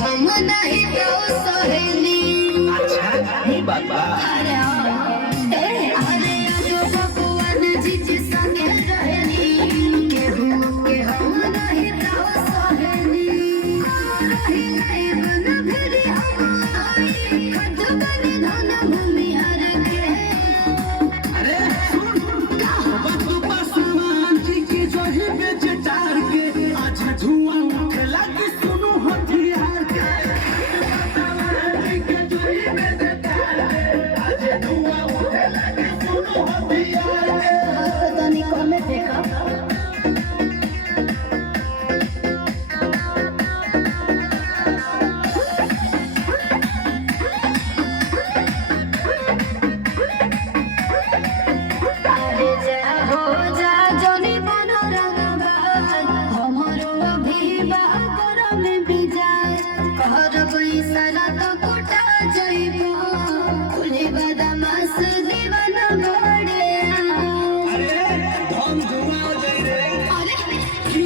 हम नहीं तो सहेली। अच्छा ये बात बा। अरे अरे जो भगवान जी के संगे रहेली केहू के हम नहीं तो सहेली। रही नहीं बन फिर हम आई खद बने धन भूमि हर के। अरे सुन बदू पासवान जी के जो ही बेचार के आज धुआं उठे लगी सुनो हथियार के। पासवान जी के जो ही बेचार के आज धुआं उठे लगी सुनो हथियार के। पता नहीं कौन में देखा। अरे जा हो जा जोनी बनो रंगबाज हमरो अभी बाकर में बिजाज कहर बैसरा तो कुटा जइबो खुले बदमाश दीवाना बड़े। अरे धम धुआं दे रे अरे कि